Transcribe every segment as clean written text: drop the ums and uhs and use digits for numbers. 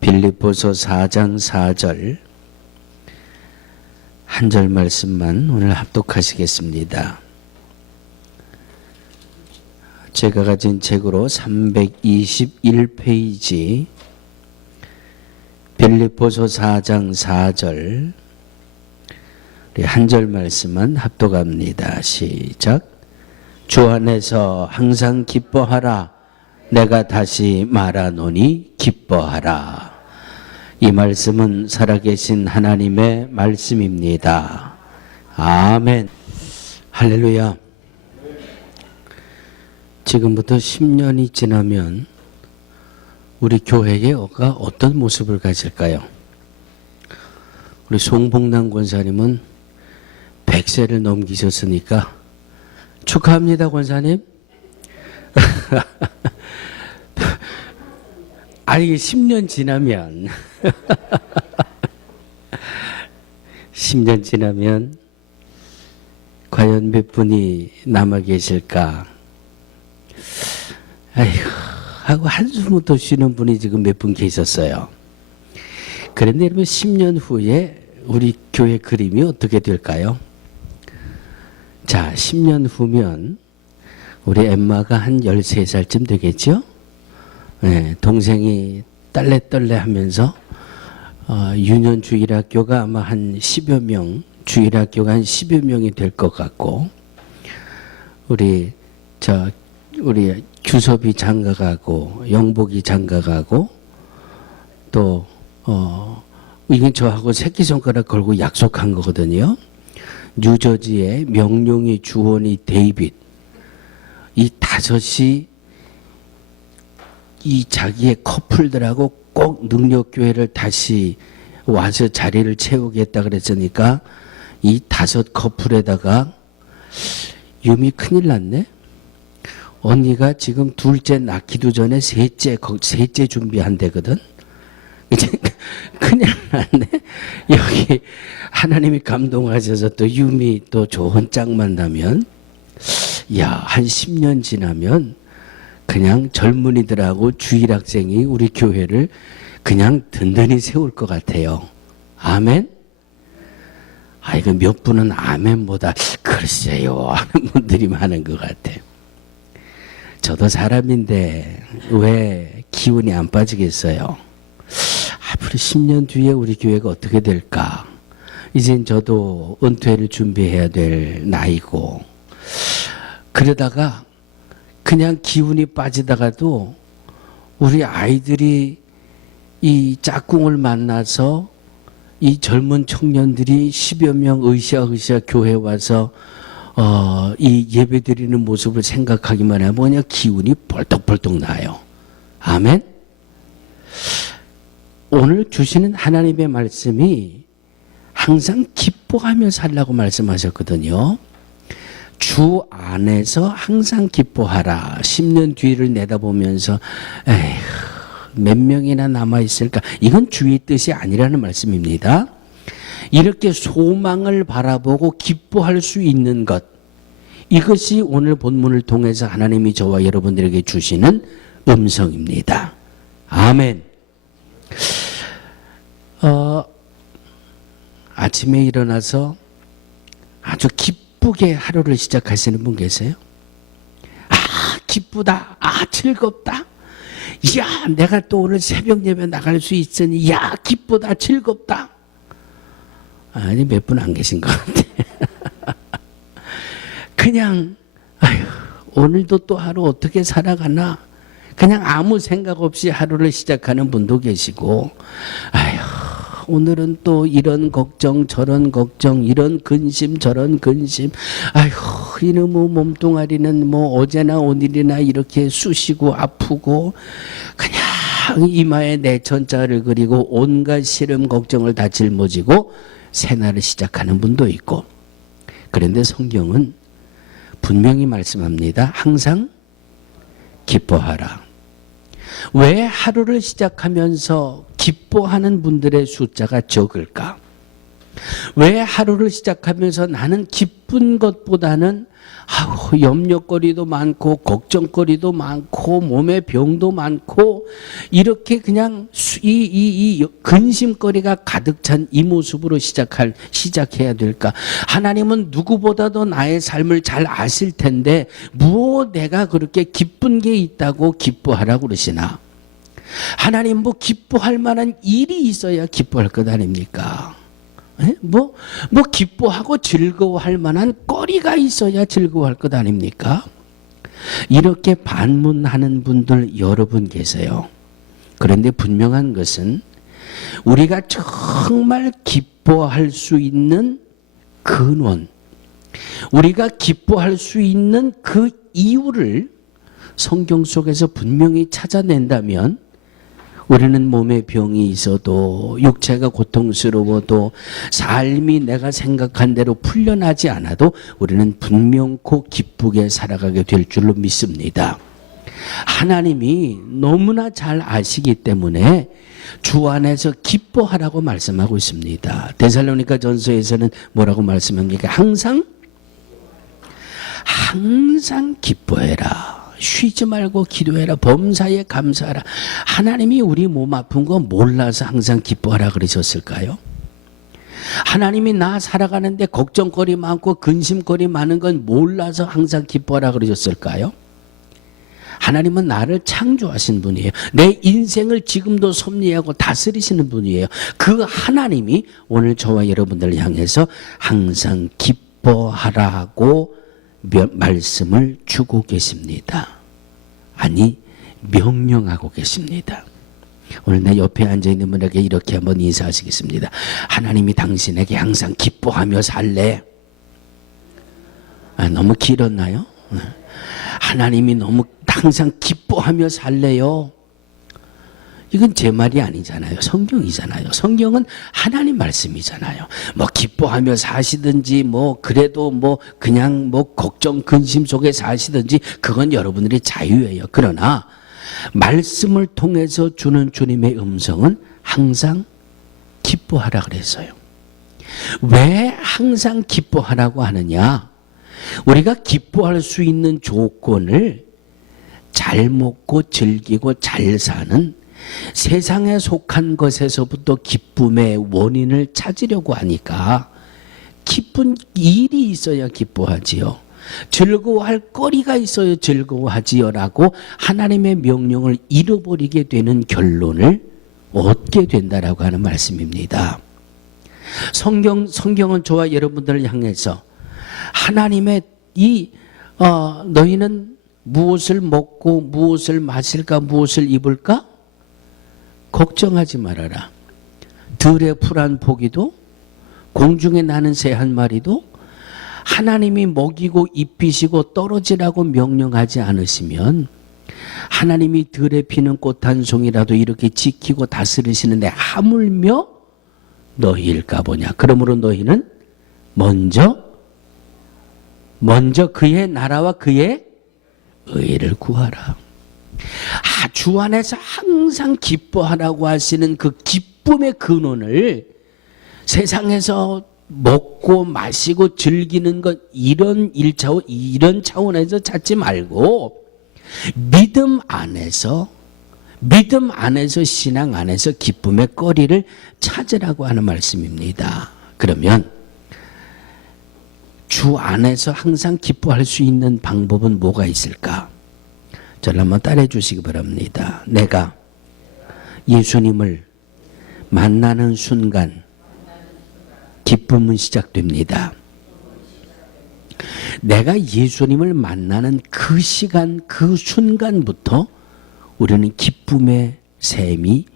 빌립보서 4장 4절 한 절 말씀만 오늘 합독하시겠습니다. 제가 가진 책으로 321페이지 빌립보서 4장 4절 우리 한 절 말씀만 합독합니다. 시작. 주 안에서 항상 기뻐하라. 내가 다시 말하노니 기뻐하라. 이 말씀은 살아계신 하나님의 말씀입니다. 아멘. 할렐루야. 지금부터 10년이 지나면 우리 교회가 어떤 모습을 가질까요? 우리 송봉남 권사님은 100세를 넘기셨으니까 축하합니다, 권사님. 아니, 10년 지나면 10년 지나면 과연 몇 분이 남아 계실까? 아이고, 하고 한숨을 더 쉬는 분이 지금 몇 분 계셨어요. 그런데 여러분 10년 후에 우리 교회 그림이 어떻게 될까요? 자, 10년 후면 우리 엠마가 한 13살쯤 되겠죠? 네, 동생이 딸래딸래 하면서 유년 주일학교가 아마 한 10여 명, 주일학교가 한 10여 명이 될 것 같고, 우리 규섭이 장가가고 영복이 장가가고 또 이건 저하고 새끼손가락 걸고 약속한 거거든요. 뉴저지의 명룡이, 주원이, 데이빗, 이 다섯이 이 자기의 커플들하고 꼭 능력교회를 다시 와서 자리를 채우겠다 그랬으니까 이 다섯 커플에다가 유미 큰일 났네. 언니가 지금 둘째 낳기도 전에 셋째 준비한대거든. 이제 큰일 났네. 여기 하나님이 감동하셔서 또 유미 또 좋은 짝 만나면, 야, 한 10년 지나면 그냥 젊은이들하고 주일학생이 우리 교회를 그냥 든든히 세울 것 같아요. 아멘? 아, 이거 몇 분은 아멘보다 글쎄요 하는 분들이 많은 것 같아. 저도 사람인데 왜 기운이 안 빠지겠어요? 앞으로 10년 뒤에 우리 교회가 어떻게 될까? 이젠 저도 은퇴를 준비해야 될 나이고, 그러다가 그냥 기운이 빠지다가도 우리 아이들이 이 짝꿍을 만나서 이 젊은 청년들이 10여 명 으쌰으쌰 교회 와서 이 예배 드리는 모습을 생각하기만 하면 그냥 기운이 벌떡벌떡 나요. 아멘? 오늘 주시는 하나님의 말씀이 항상 기뻐하며 살라고 말씀하셨거든요. 주 안에서 항상 기뻐하라. 10년 뒤를 내다보면서 에휴, 몇 명이나 남아있을까? 이건 주의 뜻이 아니라는 말씀입니다. 이렇게 소망을 바라보고 기뻐할 수 있는 것, 이것이 오늘 본문을 통해서 하나님이 저와 여러분들에게 주시는 음성입니다. 아멘. 아침에 일어나서 아주 기쁘게 하루를 시작하시는 분 계세요? 아, 기쁘다. 아, 즐겁다. 이야, 내가 또 오늘 새벽 예배 나갈 수 있으니 이야, 기쁘다, 즐겁다. 아니, 몇 분 안 계신 것 같아. 그냥 아휴, 오늘도 또 하루 어떻게 살아가나, 그냥 아무 생각 없이 하루를 시작하는 분도 계시고, 아휴, 오늘은 또 이런 걱정 저런 걱정, 이런 근심 저런 근심, 아휴, 이놈의 몸뚱아리는 뭐 어제나 오늘이나 이렇게 쑤시고 아프고, 그냥 이마에 내천자를 그리고 온갖 시름 걱정을 다 짊어지고 새날을 시작하는 분도 있고. 그런데 성경은 분명히 말씀합니다. 항상 기뻐하라. 왜 하루를 시작하면서 기뻐하는 분들의 숫자가 적을까? 왜 하루를 시작하면서 나는 기쁜 것보다는 염려거리도 많고 걱정거리도 많고 몸에 병도 많고 이렇게 그냥 이 근심거리가 가득 찬 이 모습으로 시작해야 될까? 하나님은 누구보다도 나의 삶을 잘 아실 텐데 무엇 내가 그렇게 기쁜 게 있다고 기뻐하라고 그러시나? 하나님 뭐 기뻐할 만한 일이 있어야 기뻐할 것 아닙니까? 뭐 기뻐하고 즐거워할 만한 거리가 있어야 즐거워할 것 아닙니까? 이렇게 반문하는 분들 여러분 계세요. 그런데 분명한 것은 우리가 정말 기뻐할 수 있는 근원, 우리가 기뻐할 수 있는 그 이유를 성경 속에서 분명히 찾아낸다면 우리는 몸에 병이 있어도 육체가 고통스러워도 삶이 내가 생각한 대로 풀려나지 않아도 우리는 분명코 기쁘게 살아가게 될 줄로 믿습니다. 하나님이 너무나 잘 아시기 때문에 주 안에서 기뻐하라고 말씀하고 있습니다. 데살로니가 전서에서는 뭐라고 말씀합니까? 항상 기뻐해라. 쉬지 말고 기도해라. 범사에 감사하라. 하나님이 우리 몸 아픈 거 몰라서 항상 기뻐하라 그러셨을까요? 하나님이 나 살아가는데 걱정거리 많고 근심거리 많은 건 몰라서 항상 기뻐하라 그러셨을까요? 하나님은 나를 창조하신 분이에요. 내 인생을 지금도 섭리하고 다스리시는 분이에요. 그 하나님이 오늘 저와 여러분들을 향해서 항상 기뻐하라고 말씀을 주고 계십니다. 아니 명령하고 계십니다. 오늘 내 옆에 앉아있는 분에게 이렇게 한번 인사하시겠습니다. 하나님이 당신에게 항상 기뻐하며 살래? 너무 길었나요? 하나님이 너무 항상 기뻐하며 살래요? 이건 제 말이 아니잖아요. 성경이잖아요. 성경은 하나님 말씀이잖아요. 뭐 기뻐하며 사시든지 뭐 그래도 뭐 그냥 뭐 걱정 근심 속에 사시든지 그건 여러분들의 자유예요. 그러나 말씀을 통해서 주는 주님의 음성은 항상 기뻐하라 그랬어요. 왜 항상 기뻐하라고 하느냐? 우리가 기뻐할 수 있는 조건을 잘 먹고 즐기고 잘 사는 세상에 속한 것에서부터 기쁨의 원인을 찾으려고 하니까 기쁜 일이 있어야 기뻐하지요. 즐거워할 거리가 있어야 즐거워하지요라고 하나님의 명령을 잃어버리게 되는 결론을 얻게 된다라고 하는 말씀입니다. 성경은 저와 여러분들을 향해서 하나님의 너희는 무엇을 먹고 무엇을 마실까 무엇을 입을까? 걱정하지 말아라. 들의 풀 한 포기도 공중에 나는 새 한 마리도 하나님이 먹이고 입히시고 떨어지라고 명령하지 않으시면 하나님이 들에 피는 꽃 한 송이라도 이렇게 지키고 다스리시는데 하물며 너희일까 보냐. 그러므로 너희는 먼저 그의 나라와 그의 의를 구하라. 주 안에서 항상 기뻐하라고 하시는 그 기쁨의 근원을 세상에서 먹고 마시고 즐기는 것 이런 차원에서 찾지 말고 믿음 안에서 신앙 안에서 기쁨의 거리를 찾으라고 하는 말씀입니다. 그러면 주 안에서 항상 기뻐할 수 있는 방법은 뭐가 있을까? 저를 한번 따라해 주시기 바랍니다. 내가 예수님을 만나는 순간 기쁨은 시작됩니다. 내가 예수님을 만나는 그 시간, 그 순간부터 우리는 기쁨의 샘이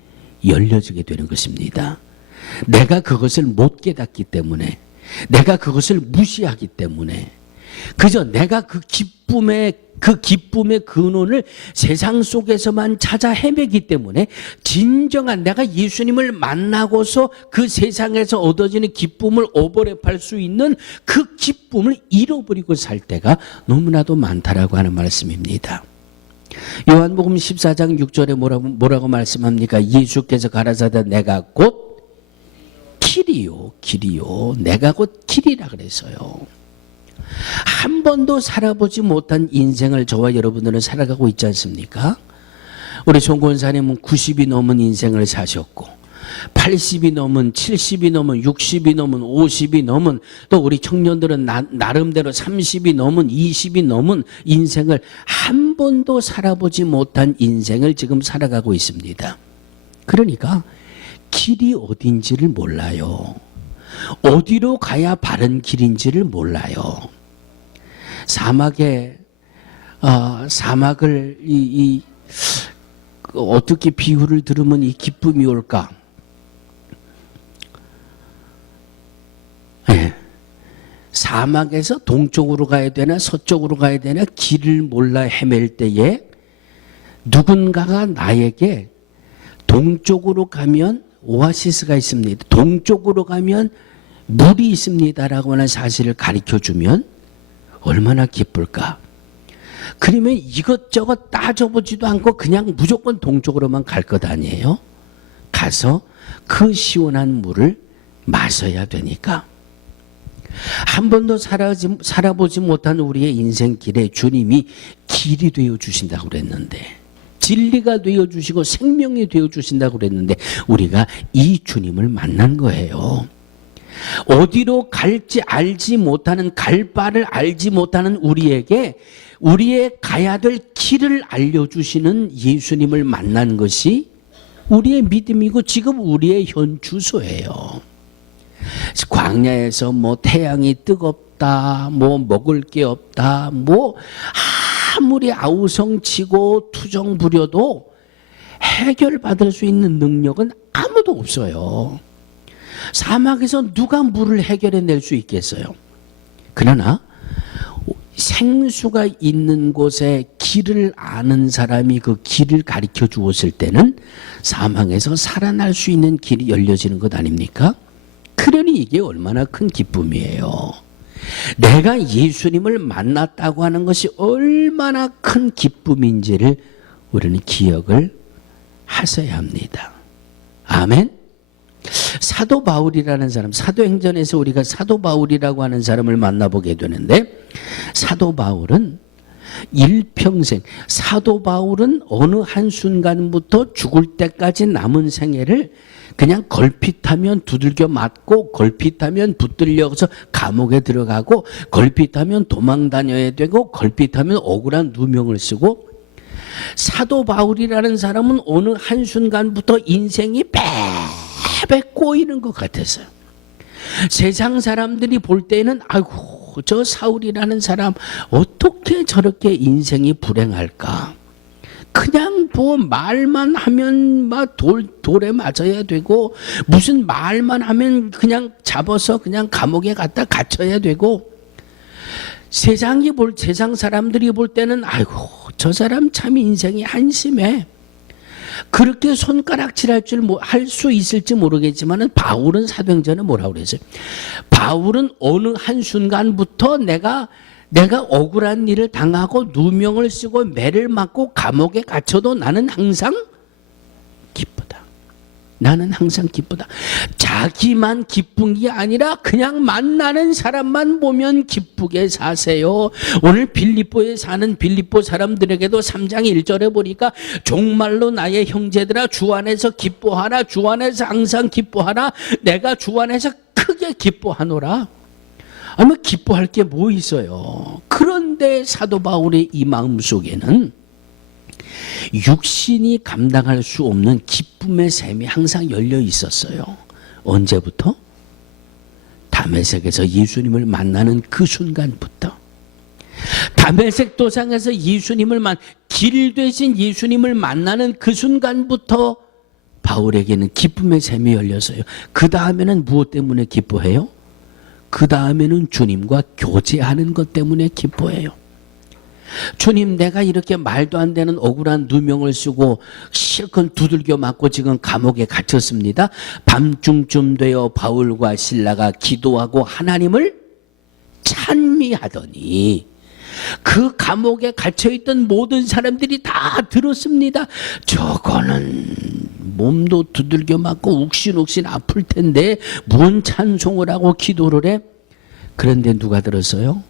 열려지게 되는 것입니다. 내가 그것을 못 깨닫기 때문에, 내가 그것을 무시하기 때문에, 그저 내가 그 기쁨의 근원을 세상 속에서만 찾아 헤매기 때문에 진정한 내가 예수님을 만나고서 그 세상에서 얻어지는 기쁨을 오버랩할 수 있는 그 기쁨을 잃어버리고 살 때가 너무나도 많다라고 하는 말씀입니다. 요한복음 14장 6절에 뭐라고 말씀합니까? 예수께서 가라사대 내가 곧 길이요 내가 곧 길이라 그랬어요. 한 번도 살아보지 못한 인생을 저와 여러분들은 살아가고 있지 않습니까? 우리 송 권사님은 90이 넘은 인생을 사셨고 80이 넘은 70이 넘은 60이 넘은 50이 넘은 또 우리 청년들은 나름대로 30이 넘은 20이 넘은 인생을 한 번도 살아보지 못한 인생을 지금 살아가고 있습니다. 그러니까 길이 어딘지를 몰라요. 어디로 가야 바른 길인지를 몰라요. 사막을 어떻게 비유를 들으면 이 기쁨이 올까? 네. 사막에서 동쪽으로 가야 되나 서쪽으로 가야 되나 길을 몰라 헤맬 때에 누군가가 나에게 동쪽으로 가면 오아시스가 있습니다. 동쪽으로 가면 물이 있습니다라고 하는 사실을 가르쳐주면 얼마나 기쁠까? 그러면 이것저것 따져보지도 않고 그냥 무조건 동쪽으로만 갈 것 아니에요? 가서 그 시원한 물을 마셔야 되니까. 한 번도 살아보지 못한 우리의 인생길에 주님이 길이 되어주신다고 그랬는데, 진리가 되어주시고 생명이 되어주신다고 그랬는데 우리가 이 주님을 만난 거예요. 어디로 갈지 알지 못하는, 갈 바를 알지 못하는 우리에게 우리의 가야 될 길을 알려주시는 예수님을 만난 것이 우리의 믿음이고 지금 우리의 현 주소예요. 광야에서 뭐 태양이 뜨겁다, 뭐 먹을 게 없다, 뭐 아무리 아우성치고 투정 부려도 해결받을 수 있는 능력은 아무도 없어요. 사막에서 누가 물을 해결해낼 수 있겠어요? 그러나 생수가 있는 곳에 길을 아는 사람이 그 길을 가르쳐 주었을 때는 사망에서 살아날 수 있는 길이 열려지는 것 아닙니까? 그러니 이게 얼마나 큰 기쁨이에요. 내가 예수님을 만났다고 하는 것이 얼마나 큰 기쁨인지를 우리는 기억을 하셔야 합니다. 아멘. 사도 바울이라는 사람, 사도행전에서 우리가 사도 바울이라고 하는 사람을 만나보게 되는데, 사도 바울은 일평생, 사도 바울은 어느 한순간부터 죽을 때까지 남은 생애를 그냥 걸핏하면 두들겨 맞고 걸핏하면 붙들려서 감옥에 들어가고 걸핏하면 도망 다녀야 되고 걸핏하면 억울한 누명을 쓰고, 사도 바울이라는 사람은 어느 한순간부터 인생이 배배 꼬이는 것 같았어요. 세상 사람들이 볼 때는 아이고 저 사울이라는 사람 어떻게 저렇게 인생이 불행할까? 그냥 뭐 말만 하면 막 돌에 맞아야 되고 무슨 말만 하면 그냥 잡아서 그냥 감옥에 갖다 갇혀야 되고, 세상 사람들이 볼 때는 아이고 저 사람 참 인생이 한심해. 그렇게 손가락질할 할 수 있을지 모르겠지만은 바울은 사도행전에 뭐라고 그랬어요? 바울은 어느 한순간부터 내가 억울한 일을 당하고 누명을 쓰고 매를 맞고 감옥에 갇혀도 나는 항상 기쁘다. 나는 항상 기쁘다. 자기만 기쁜 게 아니라 그냥 만나는 사람만 보면 기쁘게 사세요. 오늘 빌립보에 사는 빌립보 사람들에게도 3장 1절에 보니까 정말로 나의 형제들아 주 안에서 기뻐하라. 주 안에서 항상 기뻐하라. 내가 주 안에서 크게 기뻐하노라. 아니 기뻐할 게 뭐 있어요. 그런데 사도 바울의 이 마음 속에는 육신이 감당할 수 없는 기쁨의 샘이 항상 열려 있었어요. 언제부터? 다메섹에서 예수님을 만나는 그 순간부터. 다메섹 도상에서 길 되신 예수님을 만나는 그 순간부터 바울에게는 기쁨의 샘이 열렸어요. 그 다음에는 무엇 때문에 기뻐해요? 그 다음에는 주님과 교제하는 것 때문에 기뻐해요. 주님, 내가 이렇게 말도 안 되는 억울한 누명을 쓰고 실컷 두들겨 맞고 지금 감옥에 갇혔습니다. 밤중쯤 되어 바울과 실라가 기도하고 하나님을 찬미하더니 그 감옥에 갇혀있던 모든 사람들이 다 들었습니다. 저거는 몸도 두들겨 맞고 욱신욱신 아플 텐데 뭔 찬송을 하고 기도를 해? 그런데 누가 들었어요?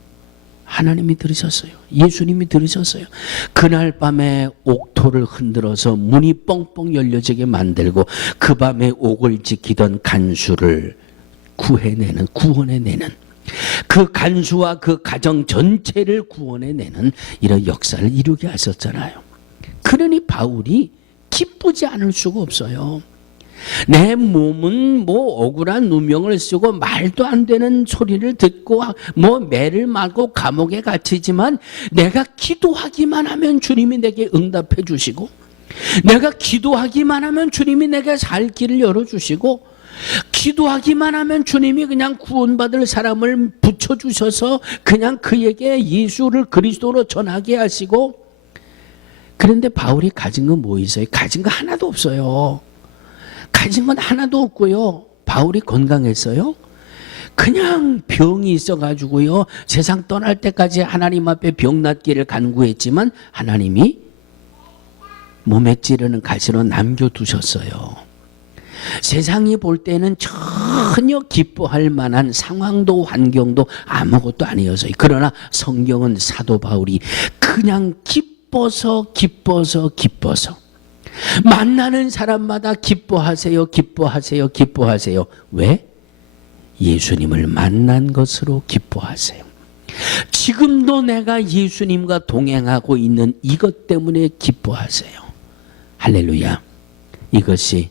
하나님이 들으셨어요. 예수님이 들으셨어요. 그날 밤에 옥토를 흔들어서 문이 뻥뻥 열려지게 만들고 그 밤에 옥을 지키던 간수를 구원해내는 그 간수와 그 가정 전체를 구원해내는 이런 역사를 이루게 하셨잖아요. 그러니 바울이 기쁘지 않을 수가 없어요. 내 몸은 뭐 억울한 누명을 쓰고 말도 안 되는 소리를 듣고 뭐 매를 맞고 감옥에 갇히지만 내가 기도하기만 하면 주님이 내게 응답해 주시고 내가 기도하기만 하면 주님이 내게 살 길을 열어주시고 기도하기만 하면 주님이 그냥 구원받을 사람을 붙여주셔서 그냥 그에게 예수를 그리스도로 전하게 하시고. 그런데 바울이 가진 건 뭐 있어요? 가진 거 하나도 없어요. 가진 건 하나도 없고요. 바울이 건강했어요? 그냥 병이 있어가지고요. 세상 떠날 때까지 하나님 앞에 병 낫기를 간구했지만 하나님이 몸에 찌르는 가시로 남겨두셨어요. 세상이 볼 때는 전혀 기뻐할 만한 상황도 환경도 아무것도 아니었어요. 그러나 성경은 사도 바울이 그냥 기뻐서 만나는 사람마다 기뻐하세요. 왜? 예수님을 만난 것으로 기뻐하세요. 지금도 내가 예수님과 동행하고 있는 이것 때문에 기뻐하세요. 할렐루야. 이것이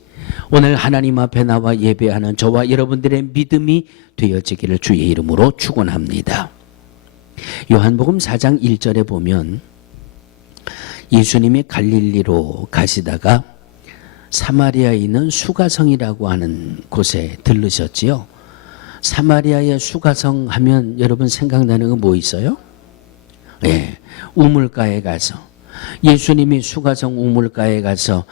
오늘 하나님 앞에 나와 예배하는 저와 여러분들의 믿음이 되어지기를 주의 이름으로 축원합니다. 요한복음 4장 1절에 보면 예수님이 갈릴리로 가시다가 사마리아에 있는 수가성이라고 하는 곳에 들르셨지요. 사마리아의 수가성 하면 여러분 생각나는 거 뭐 있어요? 예, 우물가에 가서 예수님이 수가성 우물가에 가서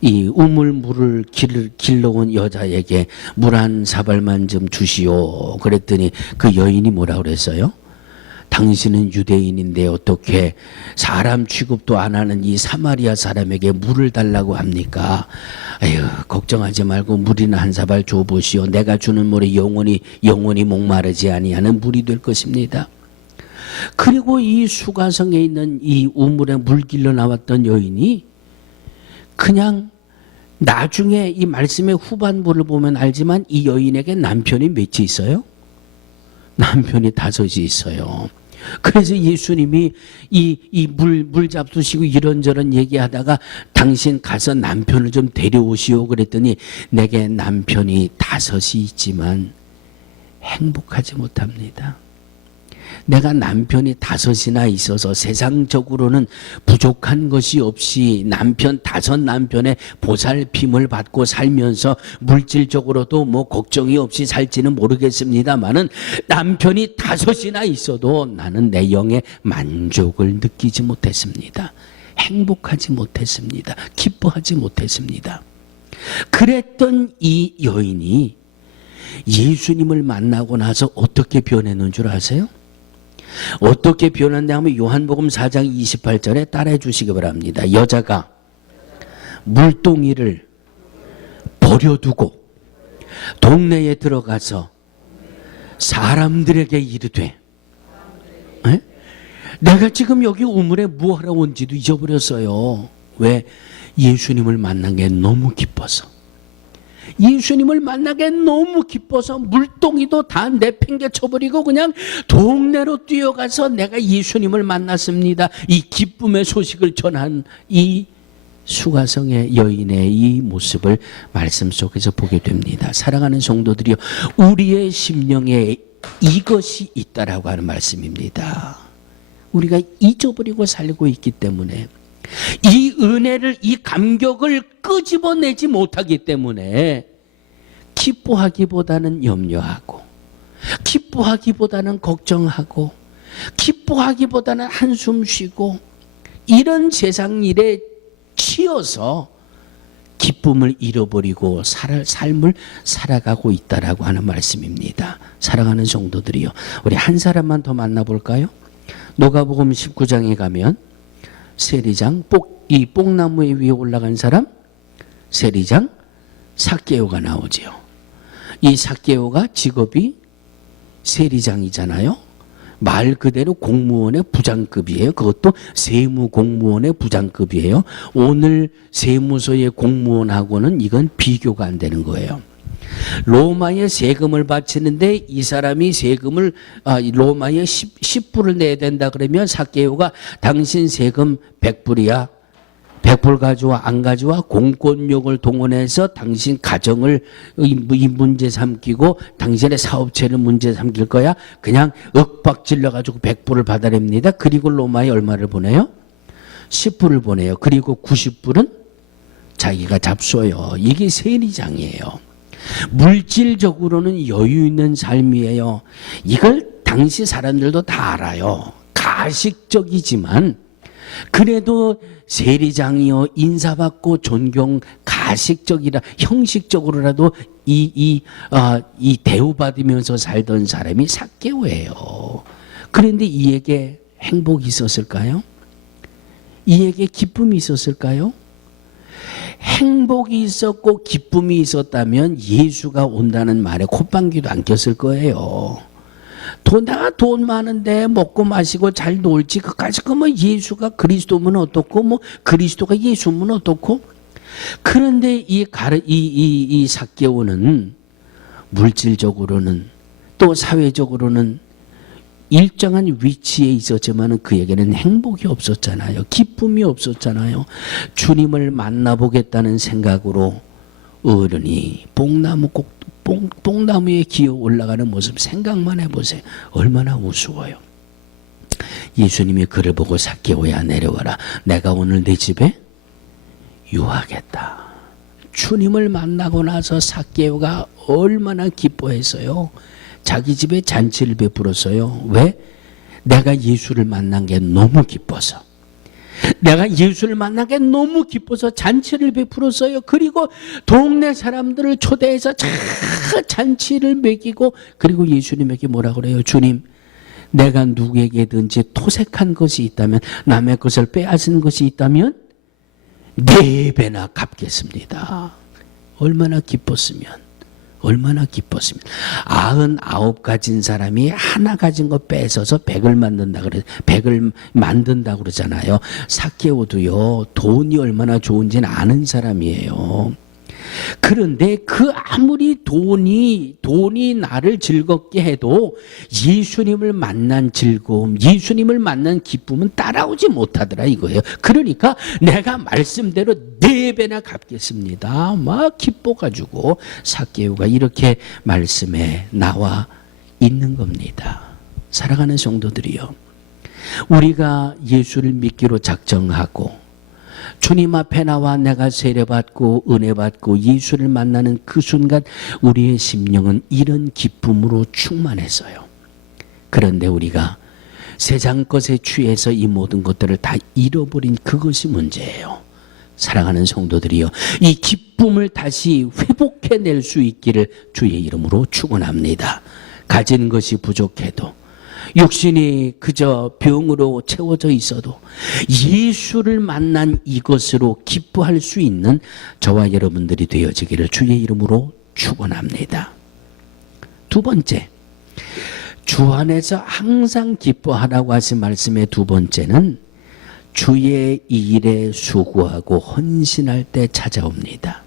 이 우물물을 길러온 여자에게 물 한 사발만 좀 주시오. 그랬더니 그 여인이 뭐라 그랬어요? 당신은 유대인인데 어떻게 사람 취급도 안 하는 이 사마리아 사람에게 물을 달라고 합니까? 아유, 걱정하지 말고 물이나 한 사발 줘보시오. 내가 주는 물이 영원히 목마르지 아니하는 물이 될 것입니다. 그리고 이 수가성에 있는 이 우물에 물 길러 나왔던 여인이 그냥 나중에 이 말씀의 후반부를 보면 알지만 이 여인에게 남편이 몇이 있어요? 남편이 5이 있어요. 그래서 예수님이 이 물 잡수시고 이런저런 얘기하다가 당신 가서 남편을 좀 데려오시오 그랬더니 내게 남편이 5이 있지만 행복하지 못합니다. 내가 남편이 5이나 있어서 세상적으로는 부족한 것이 없이 남편 5 남편의 보살핌을 받고 살면서 물질적으로도 뭐 걱정이 없이 살지는 모르겠습니다만은 남편이 5이나 있어도 나는 내 영의 만족을 느끼지 못했습니다. 행복하지 못했습니다. 기뻐하지 못했습니다. 그랬던 이 여인이 예수님을 만나고 나서 어떻게 변했는 줄 아세요? 어떻게 변했냐 하면 요한복음 4장 28절에 따라해 주시기 바랍니다. 여자가 물동이를 버려두고 동네에 들어가서 사람들에게 이르되 에? 내가 지금 여기 우물에 뭐하러 온지도 잊어버렸어요. 왜? 예수님을 만난 게 너무 기뻐서. 예수님을 만나게 너무 기뻐서 물동이도 다 내팽개쳐버리고 그냥 동네로 뛰어가서 내가 예수님을 만났습니다. 이 기쁨의 소식을 전한 이 수가성의 여인의 이 모습을 말씀 속에서 보게 됩니다. 사랑하는 성도들이요, 우리의 심령에 이것이 있다라고 하는 말씀입니다. 우리가 잊어버리고 살고 있기 때문에 이 은혜를, 이 감격을 끄집어내지 못하기 때문에 기뻐하기보다는 염려하고, 기뻐하기보다는 걱정하고, 기뻐하기보다는 한숨 쉬고, 이런 세상 일에 치여서 기쁨을 잃어버리고 삶을 살아가고 있다라고 하는 말씀입니다. 사랑하는 성도들이요, 우리 한 사람만 더 만나볼까요? 누가복음 19장에 가면 세리장, 이 뽕나무 위에 올라간 사람, 세리장 삭개오가 나오지요. 이 삭개오가 직업이 세리장이잖아요. 말 그대로 공무원의 부장급이에요. 그것도 세무공무원의 부장급이에요. 오늘 세무서의 공무원하고는 이건 비교가 안 되는 거예요. 로마에 세금을 바치는데 이 사람이 세금을 로마에 10불을 내야 된다 그러면 삭개오가 당신 세금 100불이야. 100불 가져와 안 가져와 공권력을 동원해서 당신 가정을 이 문제 삼기고 당신의 사업체를 문제 삼길 거야. 그냥 윽박질러 가지고 100불을 받아냅니다. 그리고 로마에 얼마를 보내요? 10불을 보내요. 그리고 90불은 자기가 잡숴요. 이게 세리장이에요. 물질적으로는 여유 있는 삶이에요. 이걸 당시 사람들도 다 알아요. 가식적이지만 그래도 세리장이요 인사받고 존경 가식적이라 형식적으로라도 이 대우받으면서 살던 사람이 삭개오예요. 그런데 이에게 행복이 있었을까요? 이에게 기쁨이 있었을까요? 행복이 있었고 기쁨이 있었다면 예수가 온다는 말에 콧방귀도 안 꼈을 거예요. 내가 돈 많은데 먹고 마시고 잘 놀지 그까짓 거 뭐 예수가 그리스도면 어떻고 뭐 그리스도가 예수면 어떻고. 그런데 이 삭개오는 물질적으로는 또 사회적으로는 일정한 위치에 있었지만 그에게는 행복이 없었잖아요. 기쁨이 없었잖아요. 주님을 만나보겠다는 생각으로 어른이 뽕나무에 기어 올라가는 모습 생각만 해보세요. 얼마나 우스워요. 예수님이 그를 보고 삭개오야 내려와라. 내가 오늘 내 집에 유하겠다. 주님을 만나고 나서 삭개오가 얼마나 기뻐했어요. 자기 집에 잔치를 베풀었어요. 왜? 내가 예수를 만난 게 너무 기뻐서. 내가 예수를 만난 게 너무 기뻐서 잔치를 베풀었어요. 그리고 동네 사람들을 초대해서 잔치를 먹이고 그리고 예수님에게 뭐라 그래요? 주님, 내가 누구에게든지 토색한 것이 있다면 남의 것을 빼앗은 것이 있다면 4배나 갚겠습니다. 얼마나 기뻤으면. 얼마나 기뻤으면 99 가진 사람이 하나 가진 거 뺏어서 100을 만든다 그러잖아요. 삭개오도요 돈이 얼마나 좋은지는 아는 사람이에요. 그런데 그 아무리 돈이 나를 즐겁게 해도 예수님을 만난 즐거움, 예수님을 만난 기쁨은 따라오지 못하더라 이거예요. 그러니까 내가 말씀대로 4배나 갚겠습니다. 막 기뻐가지고 삭개오가 이렇게 말씀에 나와 있는 겁니다. 사랑하는 성도들이요, 우리가 예수를 믿기로 작정하고 주님 앞에 나와 내가 세례받고 은혜받고 예수를 만나는 그 순간 우리의 심령은 이런 기쁨으로 충만했어요. 그런데 우리가 세상 것에 취해서 이 모든 것들을 다 잃어버린 그것이 문제예요. 사랑하는 성도들이요, 이 기쁨을 다시 회복해낼 수 있기를 주의 이름으로 축원합니다. 가진 것이 부족해도 육신이 그저 병으로 채워져 있어도 예수를 만난 이것으로 기뻐할 수 있는 저와 여러분들이 되어지기를 주의 이름으로 축원합니다. 두 번째, 주 안에서 항상 기뻐하라고 하신 말씀의 두 번째는 주의 일에 수고하고 헌신할 때 찾아옵니다.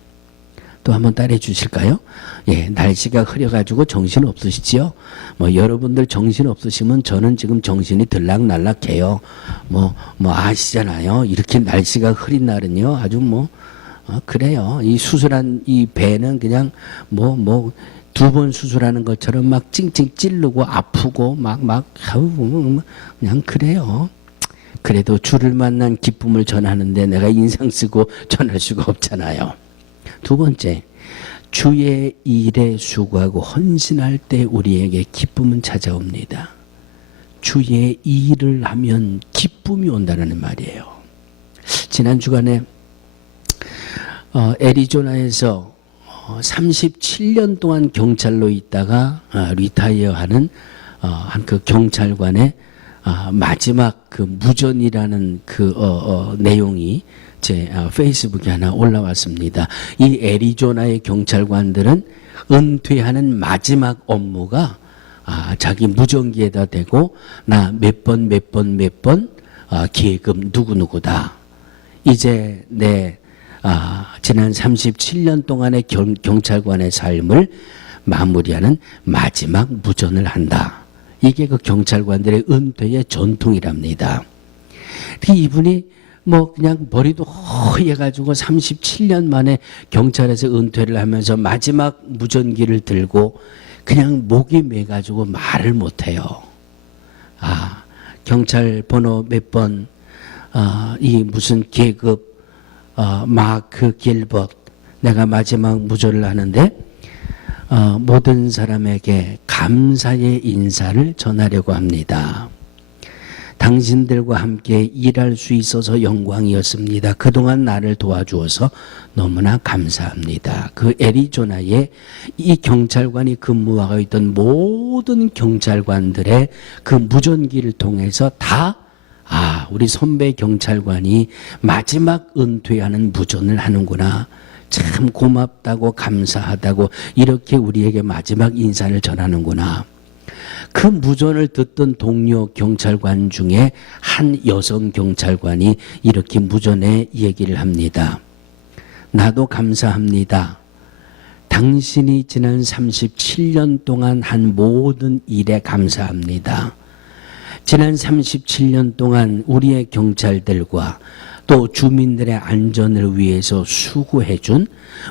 또 한번 따라해 주실까요? 예, 날씨가 흐려가지고 정신 없으시지요? 뭐 여러분들 정신 없으시면 저는 지금 정신이 들락날락해요. 뭐 아시잖아요. 이렇게 날씨가 흐린 날은요, 아주 그래요. 이 수술한 이 배는 그냥 2번 수술하는 것처럼 막 찡찡 찌르고 아프고 그냥 그래요. 그래도 주를 만난 기쁨을 전하는데 내가 인상 쓰고 전할 수가 없잖아요. 두 번째, 주의 일에 수고하고 헌신할 때 우리에게 기쁨은 찾아옵니다. 주의 일을 하면 기쁨이 온다는 말이에요. 지난 주간에 애리조나에서 37년 동안 경찰로 있다가 리타이어하는 한 그 경찰관의 마지막 그 무전이라는 내용이 제 페이스북에 하나 올라왔습니다. 이 애리조나의 경찰관들은 은퇴하는 마지막 업무가 자기 무전기에다 대고 나 몇 번 계급 누구누구다. 이제 내 지난 37년 동안의 경찰관의 삶을 마무리하는 마지막 무전을 한다. 이게 그 경찰관들의 은퇴의 전통이랍니다. 이분이 뭐 그냥 머리도 허해가지고 37년 만에 경찰에서 은퇴를 하면서 마지막 무전기를 들고 그냥 목이 매가지고 말을 못해요. 경찰 번호 몇 번, 이 무슨 계급, 마크 길벗, 내가 마지막 무전을 하는데 모든 사람에게 감사의 인사를 전하려고 합니다. 당신들과 함께 일할 수 있어서 영광이었습니다. 그동안 나를 도와주어서 너무나 감사합니다. 그 애리조나에 이 경찰관이 근무하고 있던 모든 경찰관들의 그 무전기를 통해서 다 우리 선배 경찰관이 마지막 은퇴하는 무전을 하는구나. 참 고맙다고 감사하다고 이렇게 우리에게 마지막 인사를 전하는구나. 그 무전을 듣던 동료 경찰관 중에 한 여성 경찰관이 이렇게 무전에 얘기를 합니다. 나도 감사합니다. 당신이 지난 37년 동안 한 모든 일에 감사합니다. 지난 37년 동안 우리의 경찰들과 또 주민들의 안전을 위해서 수고해준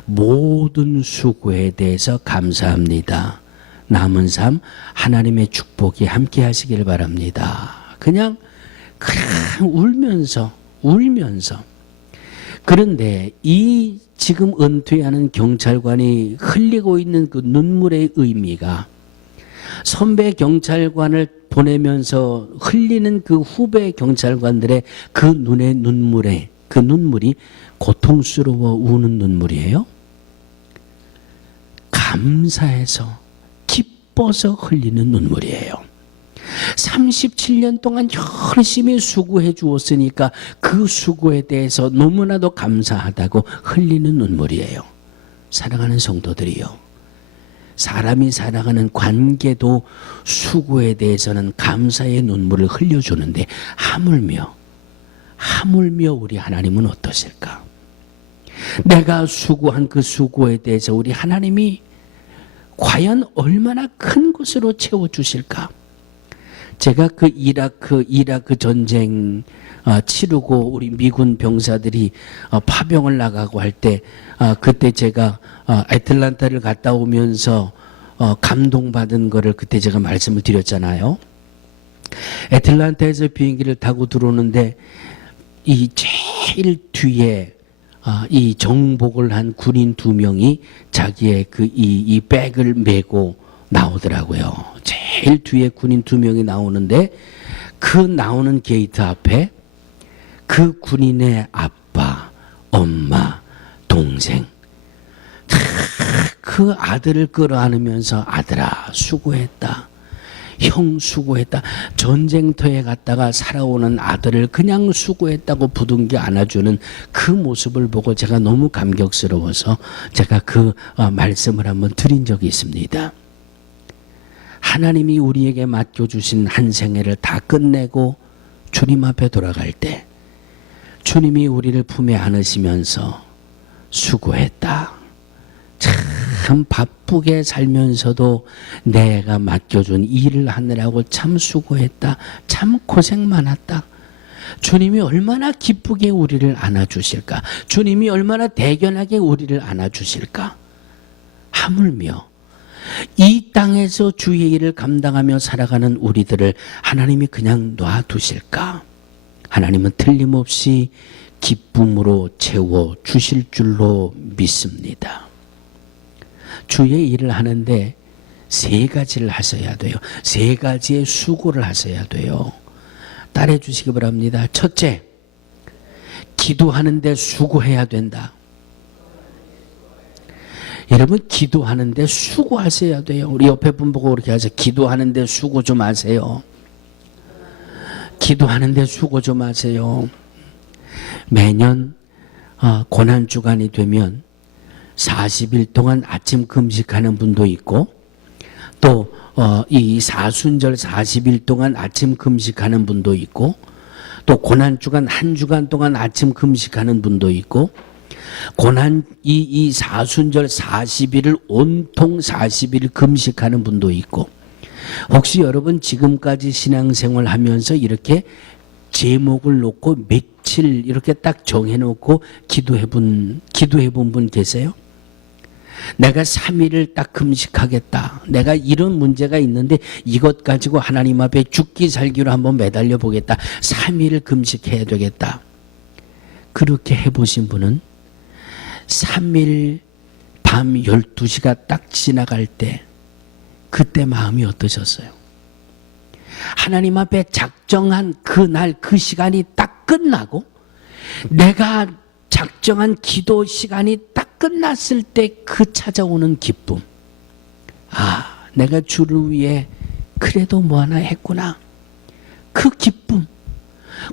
모든 수고에 대해서 감사합니다. 남은 삶 하나님의 축복이 함께 하시길 바랍니다. 그냥 울면서 그런데 이 지금 은퇴하는 경찰관이 흘리고 있는 그 눈물의 의미가 선배 경찰관을 보내면서 흘리는 그 후배 경찰관들의 그 눈의 그 눈물이 고통스러워 우는 눈물이에요. 감사해서 기뻐서 흘리는 눈물이에요. 37년 동안 열심히 수고해 주었으니까 그 수고에 대해서 너무나도 감사하다고 흘리는 눈물이에요. 사랑하는 성도들이요. 사람이 살아가는 관계도 수고에 대해서는 감사의 눈물을 흘려주는데 하물며 우리 하나님은 어떠실까? 내가 수고한 그 수고에 대해서 우리 하나님이 과연 얼마나 큰 것으로 채워주실까? 제가 그 이라크 전쟁 치르고 우리 미군 병사들이 파병을 나가고 할 때 그때 제가 애틀란타를 갔다 오면서 감동받은 거를 그때 제가 말씀을 드렸잖아요. 애틀란타에서 비행기를 타고 들어오는데 이 제일 뒤에 이 정복을 한 군인 2명이 자기의 이 백을 메고 나오더라고요. 제일 뒤에 군인 2명이 나오는데 그 나오는 게이트 앞에 그 군인의 아빠, 엄마, 동생 그 아들을 끌어안으면서 아들아 수고했다. 형 수고했다. 전쟁터에 갔다가 살아오는 아들을 그냥 수고했다고 부둥켜 안아주는 그 모습을 보고 제가 너무 감격스러워서 제가 그 말씀을 한번 드린 적이 있습니다. 하나님이 우리에게 맡겨주신 한 생애를 다 끝내고 주님 앞에 돌아갈 때 주님이 우리를 품에 안으시면서 수고했다. 참 바쁘게 살면서도 내가 맡겨준 일을 하느라고 참 수고했다. 참 고생 많았다. 주님이 얼마나 기쁘게 우리를 안아주실까? 주님이 얼마나 대견하게 우리를 안아주실까? 하물며 이 땅에서 주의 일을 감당하며 살아가는 우리들을 하나님이 그냥 놔두실까? 하나님은 틀림없이 기쁨으로 채워주실 줄로 믿습니다. 주의 일을 하는데 3가지를 하셔야 돼요. 3가지의 수고를 하셔야 돼요. 따라해 주시기 바랍니다. 첫째, 기도하는데 수고해야 된다. 여러분 기도하는데 수고하셔야 돼요. 우리 옆에 분 보고 그렇게 하세요. 기도하는데 수고 좀 하세요. 기도하는데 수고 좀 하세요. 매년 고난주간이 되면 40일 동안 아침 금식하는 분도 있고 또 이 사순절 40일 동안 아침 금식하는 분도 있고, 또 고난주간 한 주간 동안 아침 금식하는 분도 있고, 이 사순절 40일을 온통 40일 금식하는 분도 있고, 혹시 여러분 지금까지 신앙생활 하면서 이렇게 제목을 놓고 며칠 이렇게 딱 정해놓고 기도해 본 분 계세요? 내가 3일을 딱 금식하겠다. 내가 이런 문제가 있는데 이것 가지고 하나님 앞에 죽기 살기로 한번 매달려 보겠다. 3일을 금식해야 되겠다. 그렇게 해보신 분은 3일 밤 12시가 딱 지나갈 때 그때 마음이 어떠셨어요? 하나님 앞에 작정한 그날 그 시간이 딱 끝나고 내가 작정한 기도 시간이 딱 끝났을 때 그 찾아오는 기쁨. 아, 내가 주를 위해 그래도 뭐 하나 했구나. 그 기쁨.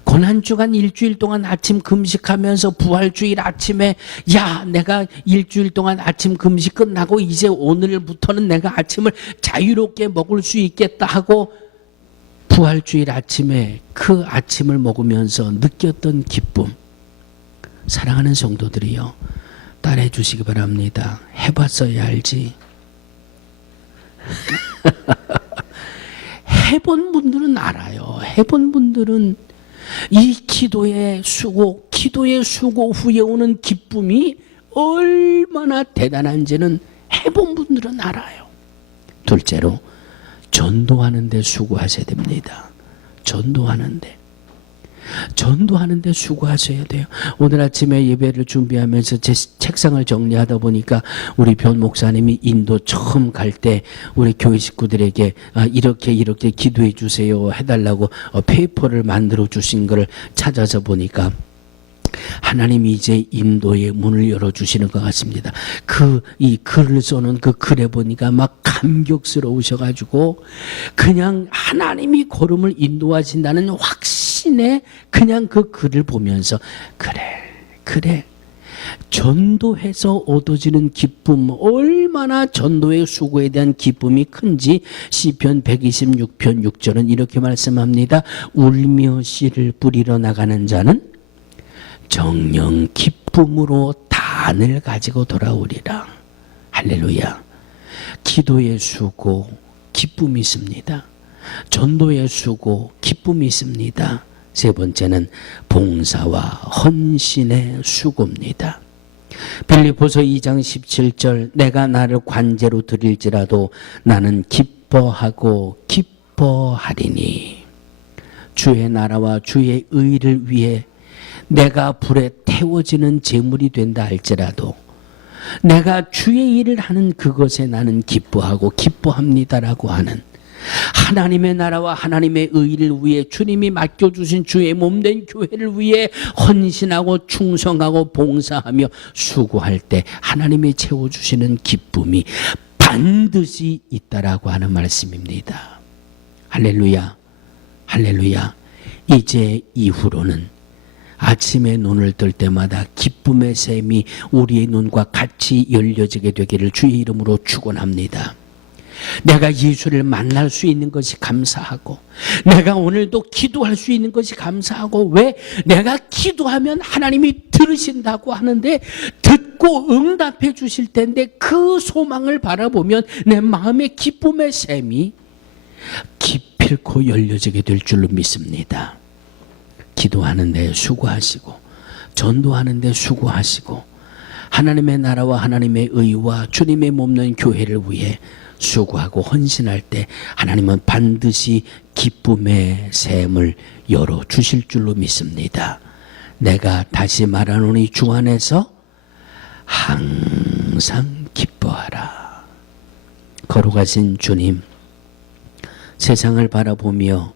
고난주간 일주일 동안 아침 금식하면서 부활주일 아침에 야, 내가 일주일 동안 아침 금식 끝나고 이제 오늘부터는 내가 아침을 자유롭게 먹을 수 있겠다 하고 부활주일 아침에 그 아침을 먹으면서 느꼈던 기쁨. 사랑하는 성도들이요, 따라해 주시기 바랍니다. 해봤어야 알지. 해본 분들은 알아요. 해본 분들은 이 기도의 수고 후에 오는 기쁨이 얼마나 대단한지는 해본 분들은 알아요. 둘째로, 전도하는 데 수고하셔야 됩니다. 전도하는 데 수고하셔야 돼요. 오늘 아침에 예배를 준비하면서 제 책상을 정리하다 보니까 우리 변 목사님이 인도 처음 갈 때 우리 교회 식구들에게 이렇게 기도해 주세요 해달라고 페이퍼를 만들어 주신 걸 찾아서 보니까 하나님이 이제 인도의 문을 열어주시는 것 같습니다. 이 글을 써놓은 그 글에 보니까 막 감격스러우셔가지고 그냥 하나님이 걸음을 인도하신다는 확신에 그냥 그 글을 보면서 그래 전도해서 얻어지는 기쁨, 얼마나 전도의 수고에 대한 기쁨이 큰지 시편 126편 6절은 이렇게 말씀합니다. 울며 씨를 뿌리러 나가는 자는 정령 기쁨으로 단을 가지고 돌아오리라. 할렐루야. 기도의 수고, 기쁨이 있습니다. 전도의 수고, 기쁨이 있습니다. 세 번째는 봉사와 헌신의 수고입니다. 빌립보서 2장 17절, 내가 나를 관제로 드릴지라도 나는 기뻐하고 기뻐하리니 주의 나라와 주의 의를 위해 내가 불에 태워지는 제물이 된다 할지라도 내가 주의 일을 하는 그것에 나는 기뻐하고 기뻐합니다라고 하는 하나님의 나라와 하나님의 의를 위해 주님이 맡겨주신 주의 몸된 교회를 위해 헌신하고 충성하고 봉사하며 수고할 때 하나님이 채워주시는 기쁨이 반드시 있다라고 하는 말씀입니다. 할렐루야, 할렐루야. 이제 이후로는 아침에 눈을 뜰 때마다 기쁨의 샘이 우리의 눈과 같이 열려지게 되기를 주의 이름으로 축원합니다. 내가 예수를 만날 수 있는 것이 감사하고 내가 오늘도 기도할 수 있는 것이 감사하고, 왜? 내가 기도하면 하나님이 들으신다고 하는데 듣고 응답해 주실 텐데 그 소망을 바라보면 내 마음의 기쁨의 샘이 기필코 열려지게 될 줄로 믿습니다. 기도하는 데 수고하시고 전도하는 데 수고하시고 하나님의 나라와 하나님의 의와 주님의 몸된 교회를 위해 수고하고 헌신할 때 하나님은 반드시 기쁨의 샘을 열어주실 줄로 믿습니다. 내가 다시 말하노니 주 안에서 항상 기뻐하라. 거룩하신 주님, 세상을 바라보며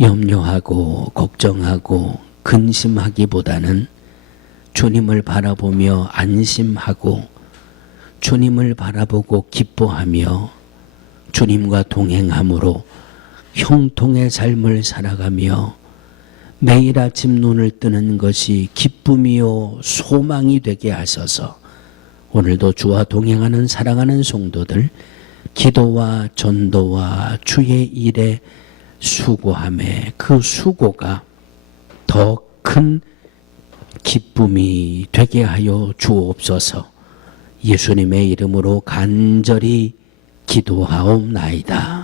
염려하고 걱정하고 근심하기보다는 주님을 바라보며 안심하고 주님을 바라보고 기뻐하며 주님과 동행함으로 형통의 삶을 살아가며 매일 아침 눈을 뜨는 것이 기쁨이요 소망이 되게 하셔서 오늘도 주와 동행하는 사랑하는 성도들 기도와 전도와 주의 일에 수고함에 그 수고가 더 큰 기쁨이 되게 하여 주옵소서. 예수님의 이름으로 간절히 기도하옵나이다.